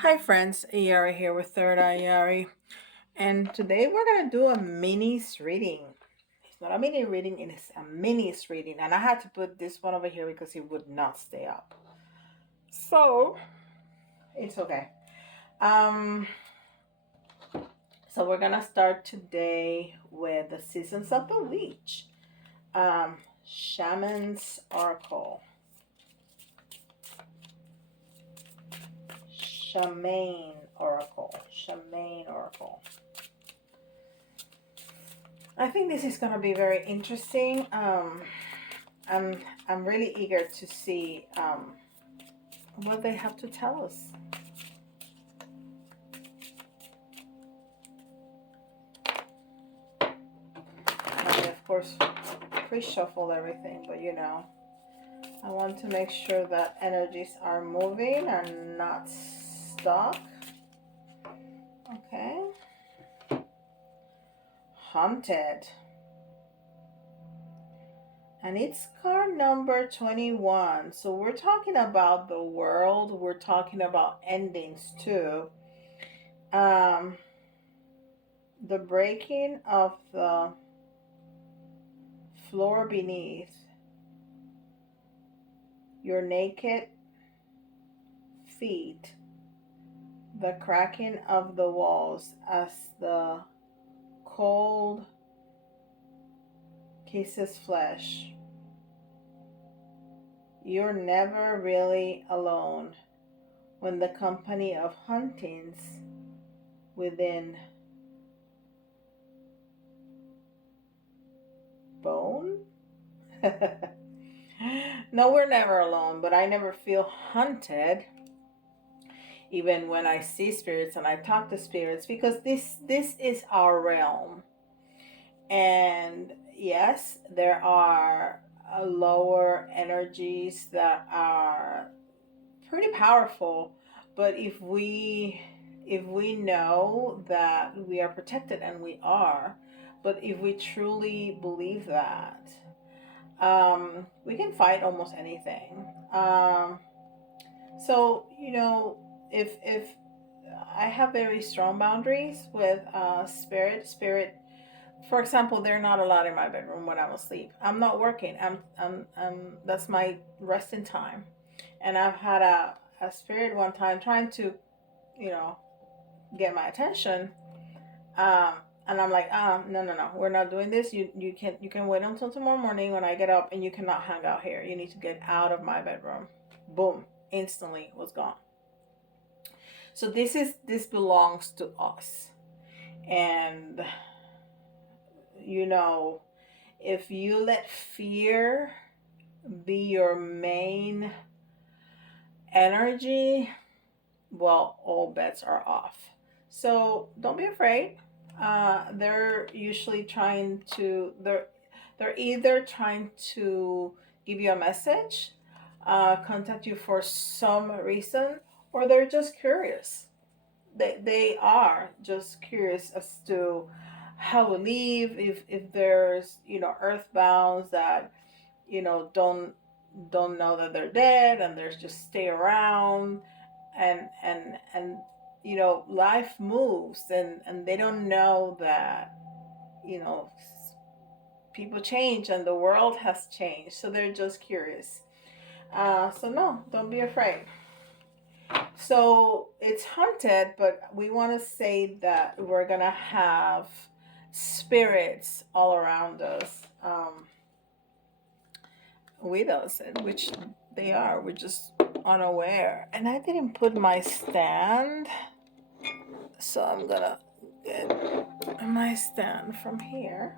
Hi friends, Yari here with Third Eye Yari, and today we're gonna do a minis reading. It's not a mini reading, it's a minis reading, and I had to put this one over here because it would not stay up. So it's okay. Um, so we're gonna start today with the seasons of the witch. Shaman's Oracle. Shamain Oracle. I think this is gonna be very interesting. I'm really eager to see what they have to tell us. I mean, of course, pre-shuffle everything, but I want to make sure that energies are moving and not stuck. Okay. Haunted. And it's card number 21. So we're talking about the world. We're talking about endings too. The breaking of the floor beneath. Your naked feet. The cracking of the walls as the cold kisses flesh. You're never really alone when the company of hauntings within bone. No, we're never alone, but I never feel haunted even when I see spirits and I talk to spirits, because this is our realm. And yes, there are lower energies that are pretty powerful, but if we know that we are protected, and we are, but if we truly believe that, we can fight almost anything. So if I have very strong boundaries with spirit. For example, they're not allowed in my bedroom when I'm asleep. I'm not working. That's my resting time. And I've had a spirit one time trying to, you know, get my attention. Um, and I'm like, no, we're not doing this. You can wait until tomorrow morning when I get up, and you cannot hang out here. You need to get out of my bedroom. Boom, instantly was gone. So this belongs to us. And if you let fear be your main energy, well, all bets are off. So don't be afraid. They're usually they're either trying to give you a message, contact you for some reason, or they're just curious. They are just curious as to how to leave, if there's earthbounds that don't know that they're dead, and they're just stay around, and life moves, and they don't know that you know people change and the world has changed, so they're just curious. So no, don't be afraid. So it's haunted, but we want to say that we're gonna have spirits all around us, with us, which they are. We're just unaware. And I didn't put my stand, so I'm gonna get my stand from here.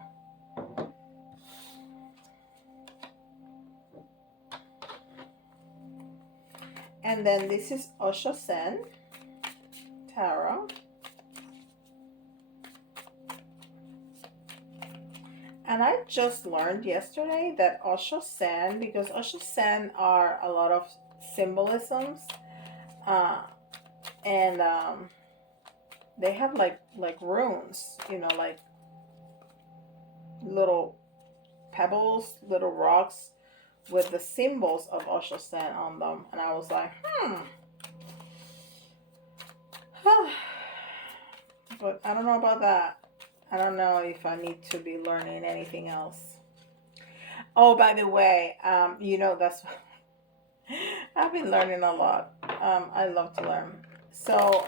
And then this is Osho Zen Tarot. And I just learned yesterday that Osho Zen, because Osho Zen are a lot of symbolisms, and they have like runes, like little pebbles, little rocks with the symbols of Osho Zen on them. And I was like, But I don't know about that. I don't know if I need to be learning anything else. Oh, by the way, that's I've been learning a lot. I love to learn. So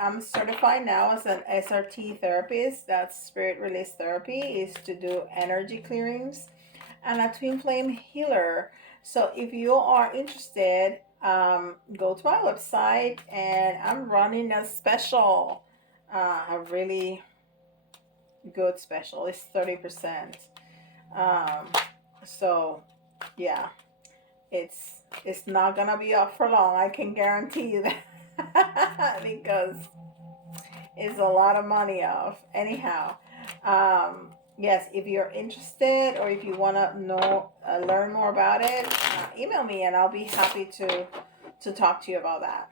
I'm certified now as an SRT therapist. That's spirit release therapy, is to do energy clearings, and a twin flame healer. So if you are interested, go to my website, and I'm running a special, a really good special. It's 30%. Um, so yeah, it's not gonna be up for long. I can guarantee you that because it's a lot of money off. Anyhow, yes, if you're interested or if you wanna know learn more about it, email me and I'll be happy to talk to you about that.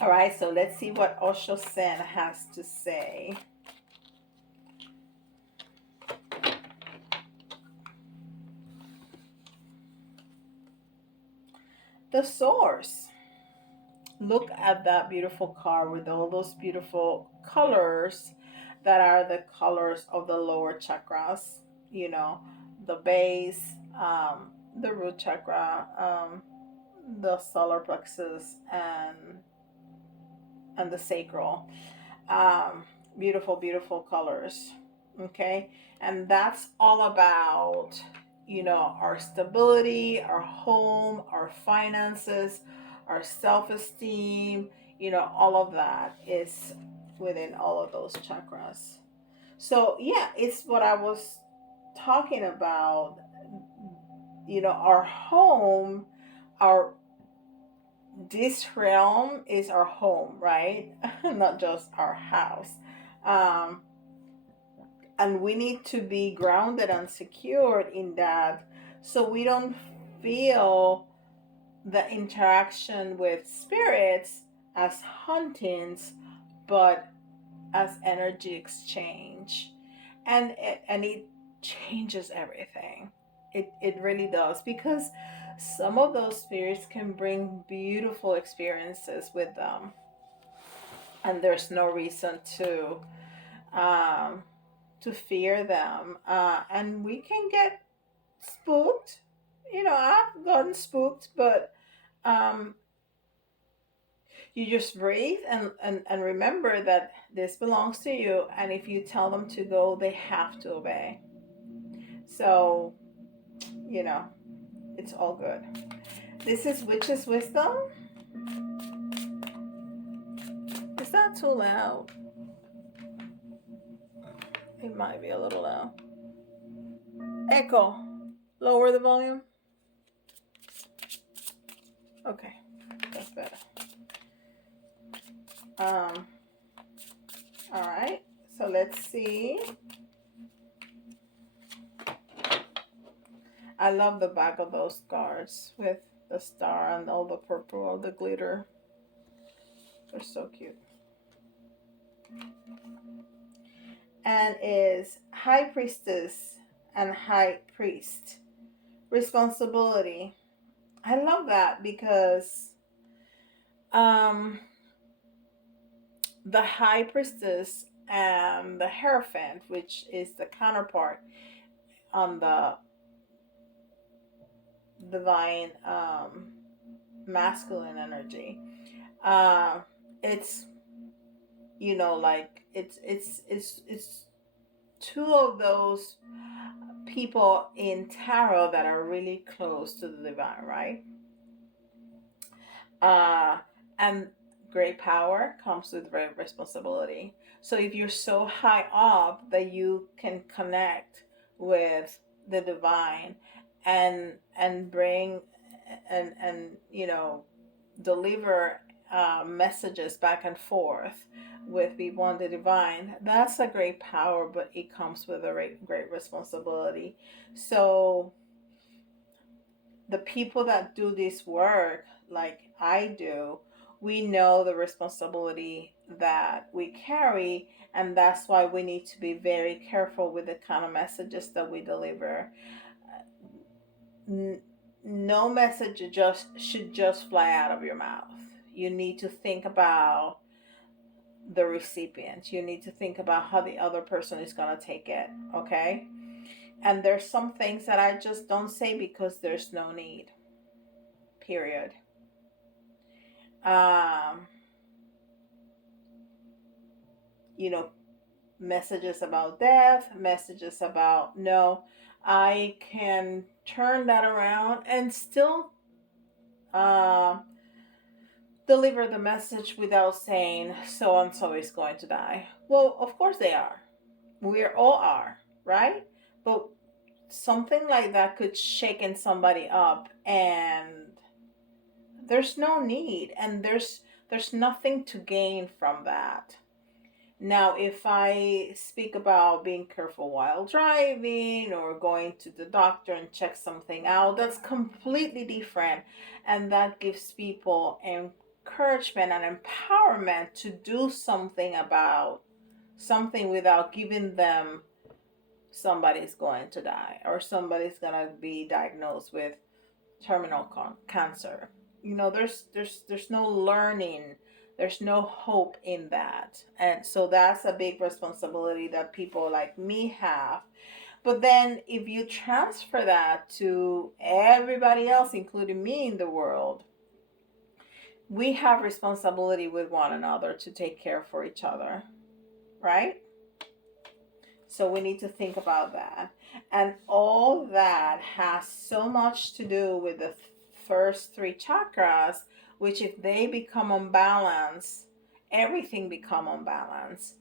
All right, so let's see what Osho Zen has to say. The source. Look at that beautiful card with all those beautiful colors that are the colors of the lower chakras, you know, the base, the root chakra, the solar plexus, and the sacral. um, Beautiful, beautiful colors. Okay, and that's all about, our stability, our home, our finances, our self-esteem. All of that is within all of those chakras. So yeah, it's what I was talking about. Our home, our this realm is our home, right? Not just our house. Um, and we need to be grounded and secured in that, so we don't feel the interaction with spirits as hauntings, but as energy exchange. And it changes everything. It really does, because some of those spirits can bring beautiful experiences with them, and there's no reason um, to fear them. And we can get spooked. I've gotten spooked, but um, you just breathe and remember that this belongs to you. And if you tell them to go, they have to obey. So, you know, it's all good. This is Witch's Wisdom. Is that too loud? It might be a little loud. Echo. Lower the volume. Okay, that's better. Um, all right, so let's see. I love the back of those cards with the star and all the purple of the glitter. They're so cute. And is High Priestess and High Priest. Responsibility. I love that because um, the High Priestess and the Hierophant, which is the counterpart on the divine masculine energy. Uh, it's like it's two of those people in tarot that are really close to the divine, right? And great power comes with great responsibility. So if you're so high up that you can connect with the divine and bring and deliver messages back and forth with people on the divine, that's a great power, but it comes with a great responsibility. So the people that do this work, like I do, we know the responsibility that we carry, and that's why we need to be very careful with the kind of messages that we deliver. No message should just fly out of your mouth. You need to think about the recipient. You need to think about how the other person is going to take it, okay? And there's some things that I just don't say because there's no need. Period. Um, you know, messages about death, messages about no, I can turn that around and still uh, deliver the message without saying so and so is going to die. Well, of course they are. We all are, right? But something like that could shaken somebody up, and there's no need, and there's nothing to gain from that. Now, if I speak about being careful while driving or going to the doctor and check something out, that's completely different. And that gives people encouragement and empowerment to do something about something without giving them somebody's going to die or somebody's going to be diagnosed with terminal cancer. There's no learning, there's no hope in that, and so that's a big responsibility that people like me have. But then if you transfer that to everybody else, including me in the world, we have responsibility with one another to take care for each other, right? So we need to think about that. And all that has so much to do with the first three chakras, which if they become unbalanced, everything become unbalanced.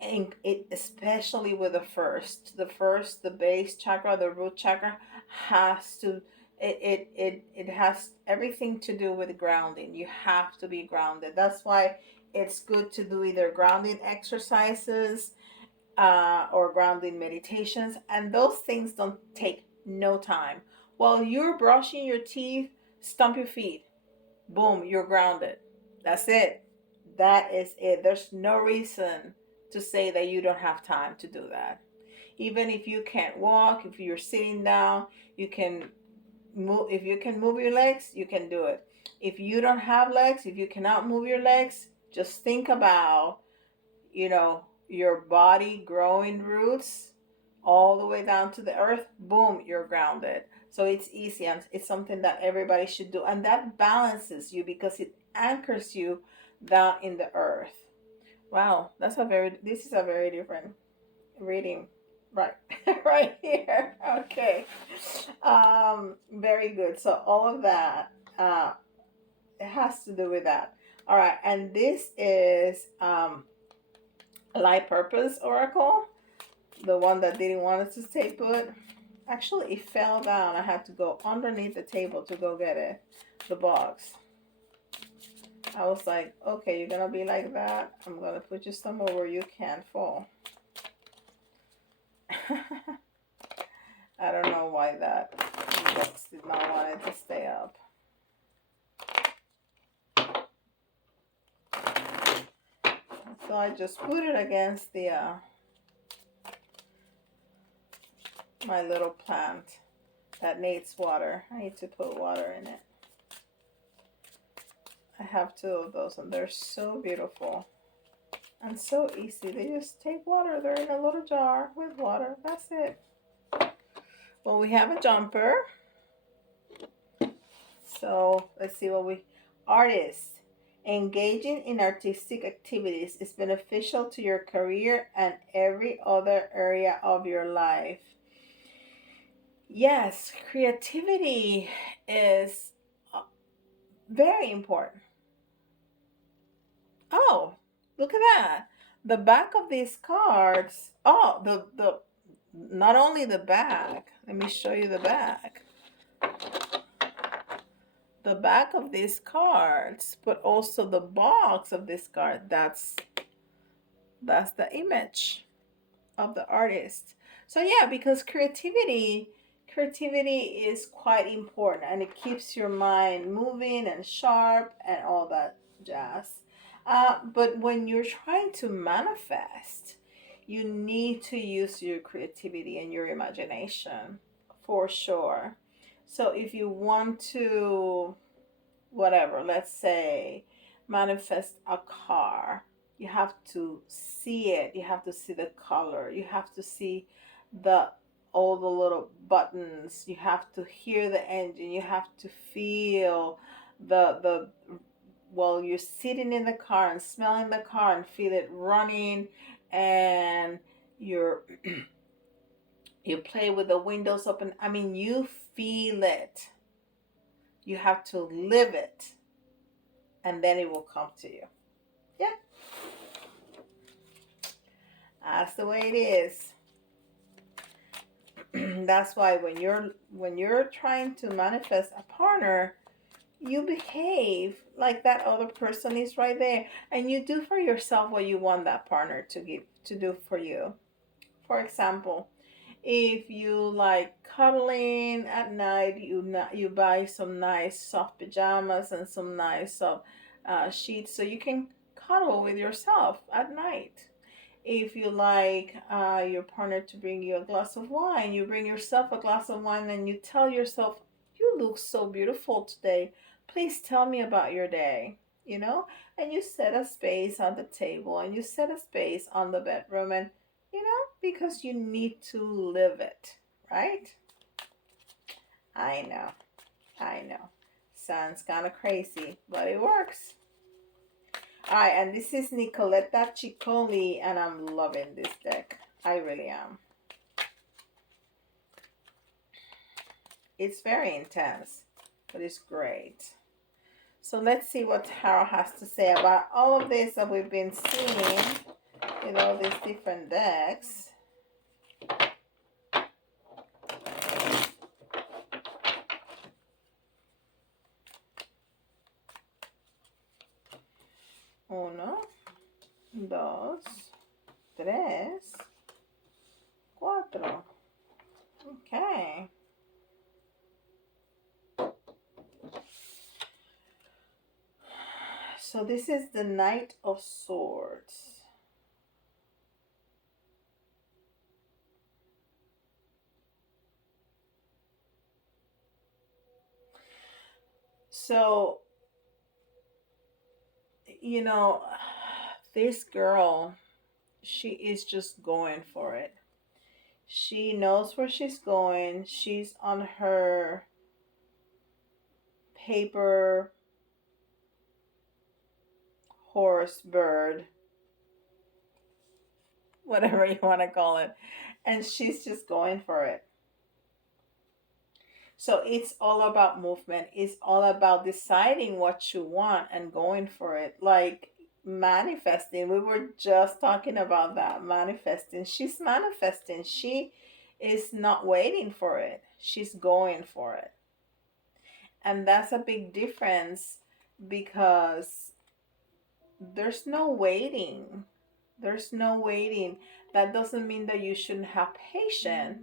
And it, especially with the base chakra, the root chakra, has to it has everything to do with grounding. You have to be grounded. That's why it's good to do either grounding exercises or grounding meditations, and those things don't take no time. While you're brushing your teeth, stomp your feet. Boom, you're grounded. That's it. That is it. There's no reason to say that you don't have time to do that. Even if you can't walk, if you're sitting down, you can move. If you can move your legs, you can do it. If you don't have legs, if you cannot move your legs, just think about, your body growing roots all the way down to the earth. Boom, you're grounded. So it's easy, and it's something that everybody should do, and that balances you because it anchors you down in the earth. Wow, this is a very different reading, right? Right here. Okay. Very good. So all of that, it has to do with that. All right, and this is Light Purpose Oracle, the one that didn't want it to stay put. Actually, it fell down. I had to go underneath the table to go get it, the box. I was like, okay, you're gonna be like that. I'm gonna put you somewhere where you can't fall. I don't know why that box did not want it to stay up. So I just put it against the my little plant that needs water. I need to put water in it. I have two of those, and they're so beautiful and so easy. They just take water. They're in a little jar with water. That's it. Well, we have a jumper. So let's see what we... Artists. Engaging in artistic activities is beneficial to your career and every other area of your life. Yes, creativity is very important. Oh, look at that. The back of these cards. Oh, the not only the back. Let me show you the back. The back of these cards, but also the box of this card. That's the image of the artist. So yeah, because creativity is quite important, and it keeps your mind moving and sharp and all that jazz. But when you're trying to manifest, you need to use your creativity and your imagination for sure. So if you want to, whatever, let's say, manifest a car, You have to see it. You have to see the color. You have to see the all the little buttons. You have to hear the engine. You have to feel the well, you're sitting in the car and smelling the car and feel it running, and you're you play with the windows open. I mean, you feel it. You have to live it, and then it will come to you. Yeah, that's the way it is. That's why when you're trying to manifest a partner, you behave like that other person is right there, and you do for yourself what you want that partner to do for you. For example, if you like cuddling at night, you buy some nice soft pajamas and some nice soft sheets so you can cuddle with yourself at night. If you like your partner to bring you a glass of wine, you bring yourself a glass of wine and you tell yourself, "You look so beautiful today. Please tell me about your day." You know, and you set a space on the table and you set a space on the bedroom, and because you need to live it, right? I know, I know. Sounds kind of crazy, but it works. All right, and this is Nicoletta Ceccoli, and I'm loving this deck. I really am. It's very intense, but it's great. So let's see what Tarot has to say about all of this that we've been seeing in all these different decks. Uno, dos, tres, cuatro. Okay. So this is the Knight of Swords. So, this girl, she is just going for it. She knows where she's going. She's on her paper horse bird, whatever you want to call it. And she's just going for it. So it's all about movement. It's all about deciding what you want and going for it. Like manifesting. We were just talking about that. Manifesting. She's manifesting. She is not waiting for it. She's going for it. And that's a big difference because there's no waiting. There's no waiting. That doesn't mean that you shouldn't have patience,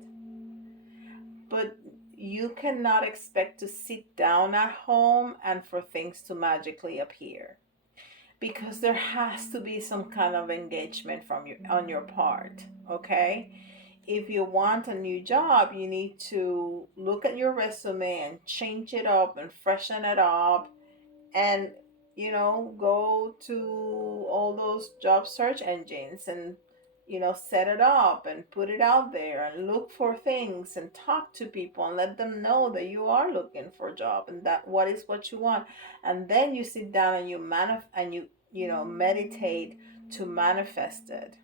but you cannot expect to sit down at home and for things to magically appear, because there has to be some kind of engagement from you on your part. Okay, if you want a new job, you need to look at your resume and change it up and freshen it up, and go to all those job search engines and set it up and put it out there and look for things and talk to people and let them know that you are looking for a job and that what is what you want. And then you sit down and you meditate to manifest it.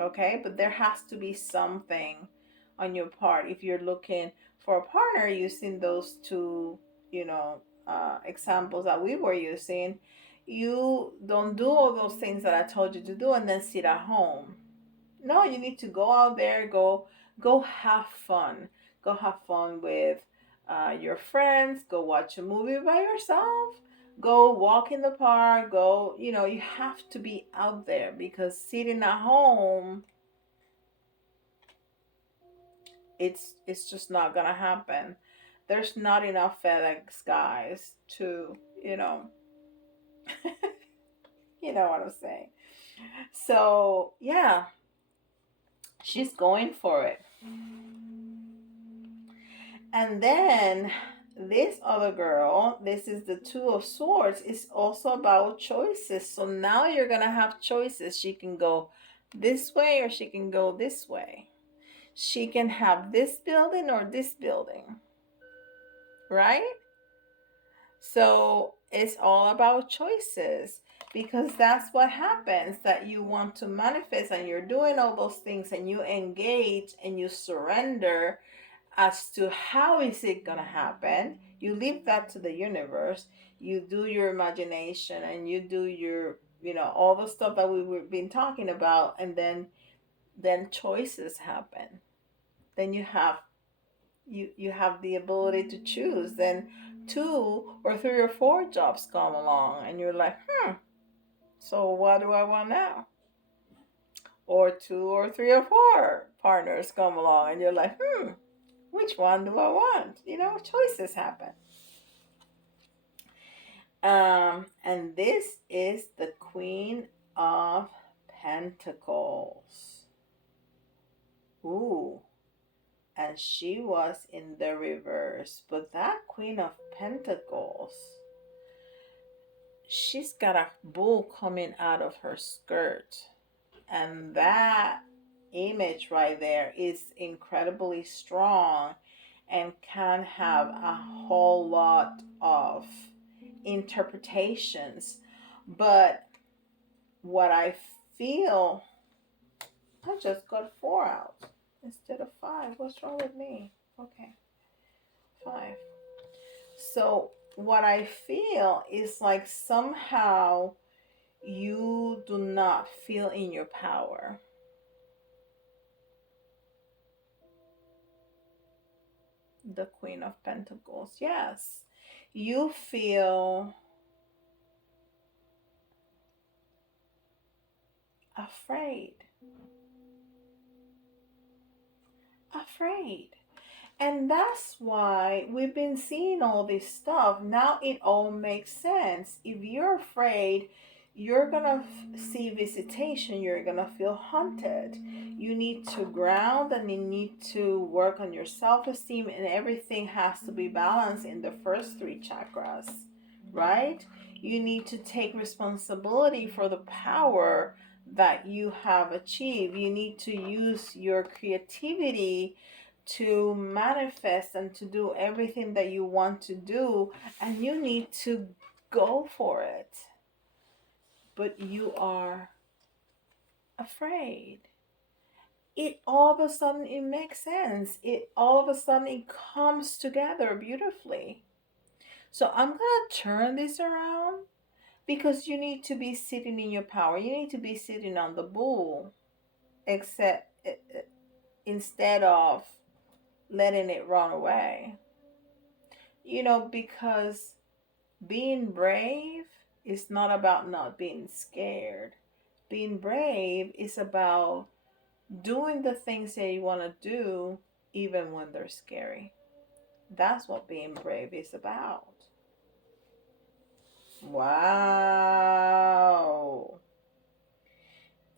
Okay, but there has to be something on your part if you're looking for a partner using those two examples that we were using. You don't do all those things that I told you to do and then sit at home. No, you need to go out there, go have fun. Go have fun with your friends. Go watch a movie by yourself. Go walk in the park. Go, you have to be out there, because sitting at home, it's just not gonna happen. There's not enough FedEx guys to, you know what I'm saying. So yeah, she's going for it. And then This other girl, this is the Two of Swords, is also about choices. So now you're going to have choices. She can go this way or she can go this way. She can have this building or this building, right? So it's all about choices, because that's what happens, that you want to manifest and you're doing all those things and you engage and you surrender as to how is it going to happen. You leave that to the universe. You do your imagination and you do your, all the stuff that we've been talking about, and then choices happen. Then you have the ability to choose. Then 2 or 3 or 4 jobs come along and you're like, so what do I want now? Or 2 or 3 or 4 partners come along and you're like, which one do I want? Choices happen. And this is the Queen of Pentacles. Ooh. And she was in the reverse. But that Queen of Pentacles, she's got a bull coming out of her skirt. And that image right there is incredibly strong and can have a whole lot of interpretations. But what I feel, I just got 4 out instead of 5. What's wrong with me? Okay, 5. So what I feel is like somehow you do not feel in your power. The Queen of Pentacles. Yes. You feel afraid. Afraid. And that's why we've been seeing all this stuff. Now it all makes sense. If you're afraid, you're going to see visitation. You're going to feel haunted. You need to ground and you need to work on your self-esteem, and everything has to be balanced in the first 3 chakras, right? You need to take responsibility for the power that you have achieved. You need to use your creativity to manifest and to do everything that you want to do, and you need to go for it. But you are afraid. It all of a sudden it makes sense. It all of a sudden it comes together beautifully. So I'm going to turn this around, because you need to be sitting in your power. You need to be sitting on the bull, except instead of letting it run away. Because being brave is not about not being scared. Being brave is about doing the things that you want to do even when they're scary. That's what being brave is about. Wow.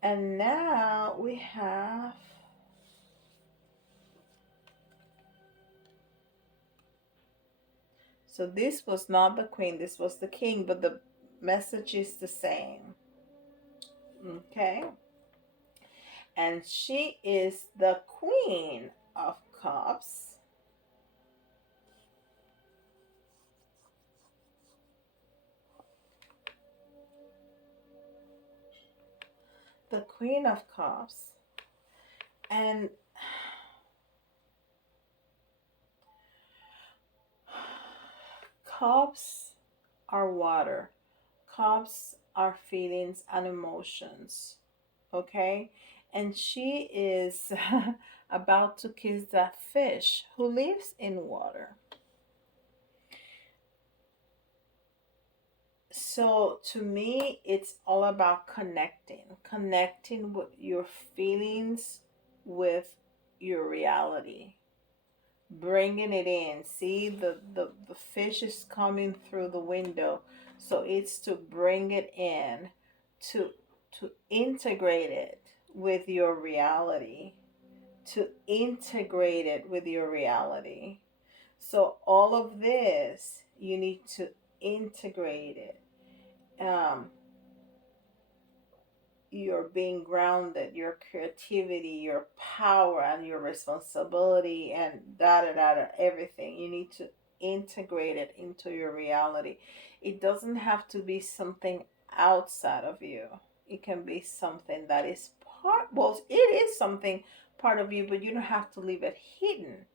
And now we have so this was not the queen, this was the king, but the message is the same. Okay. And she is the Queen of Cups. The Queen of Cups. And cups are water. Cups are feelings and emotions. Okay? And she is about to kiss that fish who lives in water. So to me, it's all about connecting with your feelings with your reality, bringing it in. See, the fish is coming through the window, so it's to bring it in, to integrate it with your reality, to integrate it with your reality. So all of this, you need to integrate it. Um, your being grounded, your creativity, your power, and your responsibility, and da da da da, everything. You need to integrate it into your reality. It doesn't have to be something outside of you, it can be something that is part, well, it is something part of you, but you don't have to leave it hidden.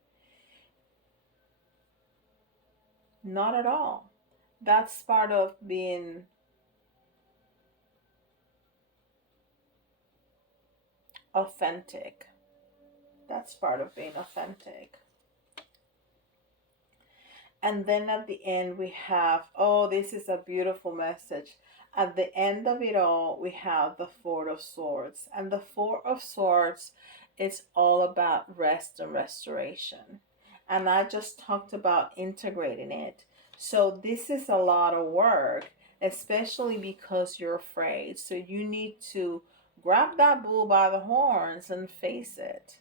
Not at all. That's part of being authentic. That's part of being authentic. And then at the end, we have, oh, this is a beautiful message. At the end of it all, we have the Four of Swords. And the Four of Swords is all about rest and restoration. And I just talked about integrating it. So this is a lot of work, especially because you're afraid. So you need to grab that bull by the horns and face it.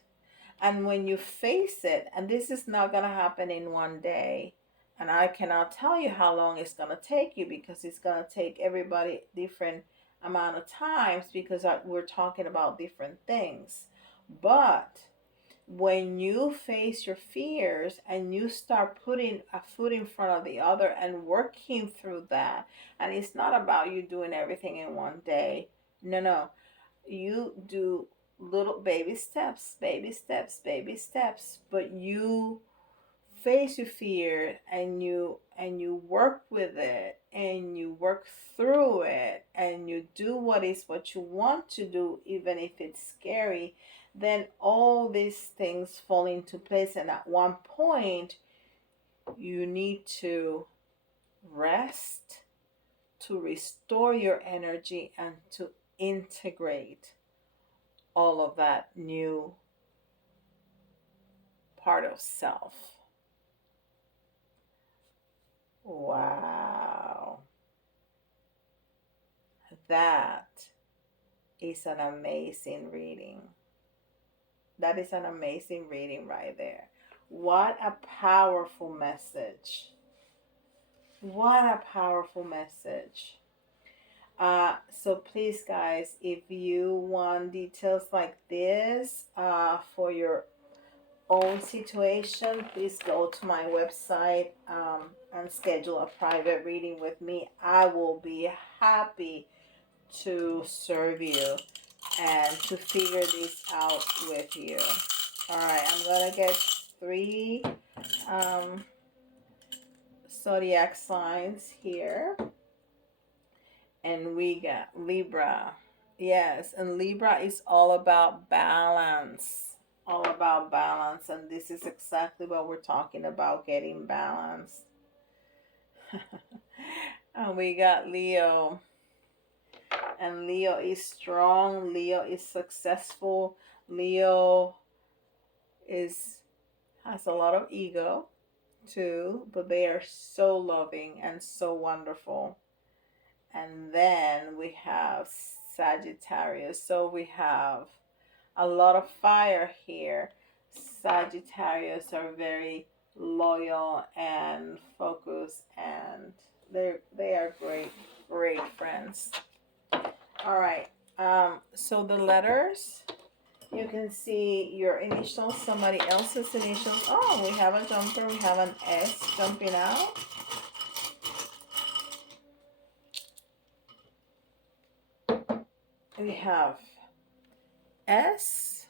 And when you face it, and this is not going to happen in one day, and I cannot tell you how long it's going to take you, because it's going to take everybody different amount of times, because we're talking about different things. But when you face your fears and you start putting a foot in front of the other and working through that, and it's not about you doing everything in one day. No, no, you do little baby steps, baby steps, baby steps, but you face your fear, and you work with it, and you work through it, and you do what you want to do, even if it's scary. Then all these things fall into place, and at one point you need to rest, to restore your energy, and to integrate all of that new part of self. Wow. That is an amazing reading. That is an amazing reading right there. What a powerful message. What a powerful message. So please, guys, if you want details like this for your own situation, please go to my website and schedule a private reading with me. I will be happy to serve you and to figure this out with you. All right, I'm gonna get 3 um, zodiac signs here, and we got Libra. Yes, and Libra is all about balance. All about balance, and this is exactly what we're talking about, getting balanced. And we got Leo. And Leo is strong. Leo is successful. Leo is has a lot of ego too, but they are so loving and so wonderful. And then we have Sagittarius. So we have a lot of fire here. Sagittarius are very loyal and focused, and they are great friends. All right. So the letters, you can see your initials, somebody else's initials. Oh, we have a jumper. We have an S jumping out. We have S.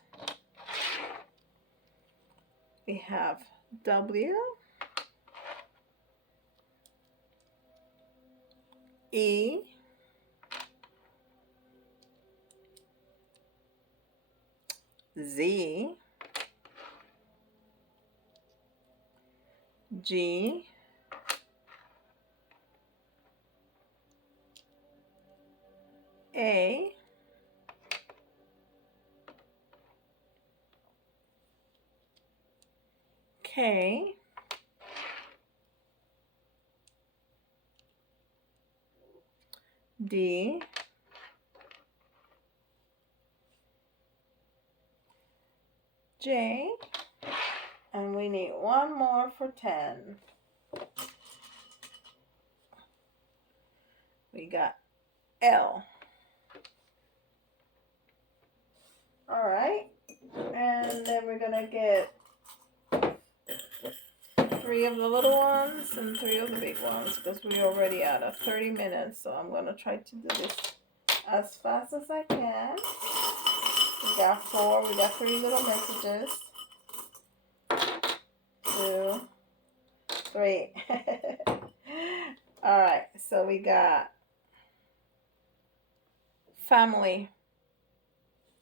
We have W. E. Z. G. A. K. D. J. And we we need one more for 10. We got L. All right. And then we're going to get 3 of the little ones and 3 of the big ones because we're already at 30 minutes. So I'm going to try to do this as fast as I can. We got 4. We got 3 little messages. 2, 3. All right. So we got family.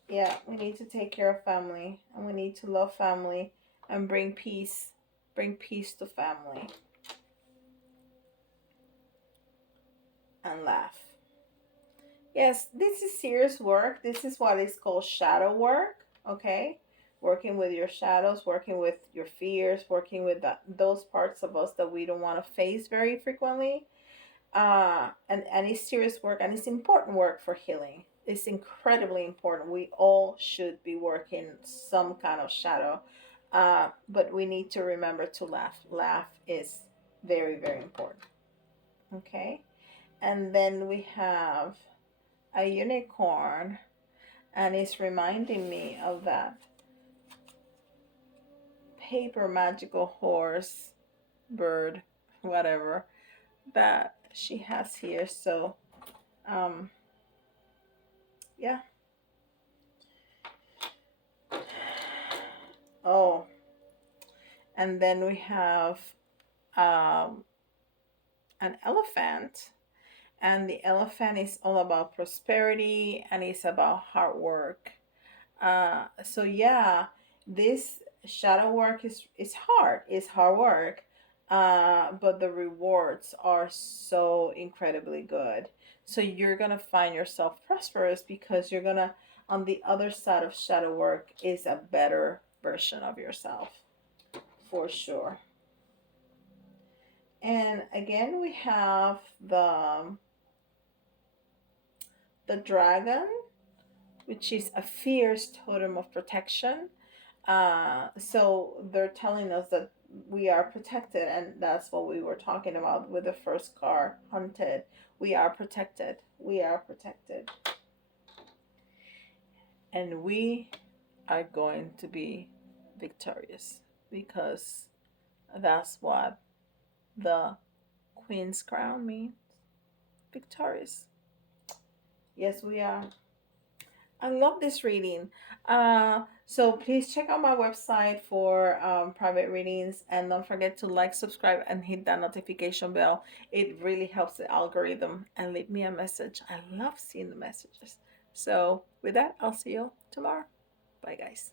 Yeah, we need to take care of family. And we need to love family and bring peace. Bring peace to family. And laugh. Yes, this is serious work. This is what is called shadow work, okay? Working with your shadows, working with your fears, working with those parts of us that we don't want to face very frequently. And it's serious work, and it's important work for healing. It's incredibly important. We all should be working some kind of shadow. But we need to remember to laugh. Laugh is very, very important. Okay? And then we have a unicorn, and it's reminding me of that paper magical horse, bird, whatever, that she has here. So, yeah. Oh, and then we have um, an elephant, and the elephant is all about prosperity and it's about hard work. So yeah, this shadow work is hard. It's hard work, but the rewards are so incredibly good. So you're gonna find yourself prosperous because you're gonna, on the other side of shadow work is a better version of yourself, for sure. And again, we have the dragon, which is a fierce totem of protection. So they're telling us that we are protected, and that's what we were talking about with the first card, hunted. We are protected. We are protected. And we are going to be victorious because that's what the Queen's crown means. Victorious. Yes, we are. I love this reading. So please check out my website for private readings, and don't forget to like, subscribe, and hit that notification bell. It really helps the algorithm. And leave me a message. I love seeing the messages. So with that, I'll see you tomorrow. Bye, guys.